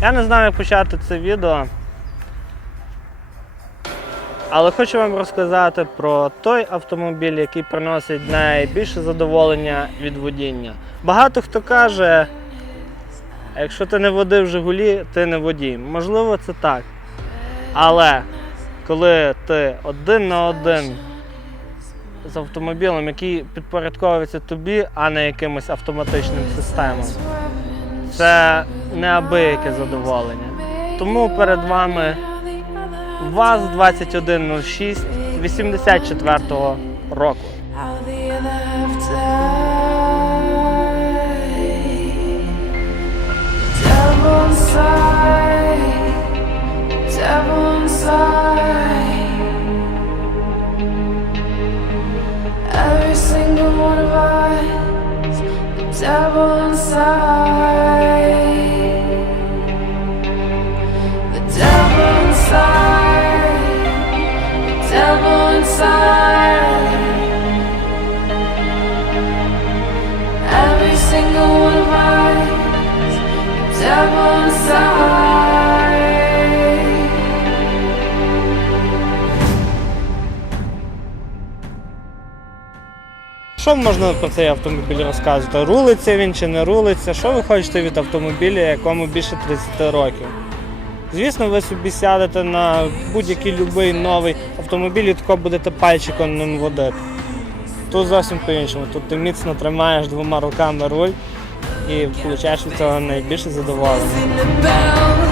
Я не знаю, як почати це відео. Але хочу вам розказати про той автомобіль, який приносить найбільше задоволення від водіння. Багато хто каже, якщо ти не водив Жигулі, ти не водій. Можливо, це так. Але коли ти один на один з автомобілем, який підпорядковується тобі, а не якимось автоматичним системам, це неабияке задоволення. Тому перед вами ВАЗ-2106 84-го року. How the other half died. Devil inside, devil inside. Every single one of us, the devil inside. Що можна про цей автомобіль розказувати? Рулиться він чи не рулиться? Що ви хочете від автомобіля, якому більше 30 років? Звісно, ви собі сядете на будь-який любий новий автомобіль і тако будете пальчиком ним водити. Тут зовсім по-іншому. Тут ти міцно тримаєш двома руками руль і получаєш від цього найбільше задоволення.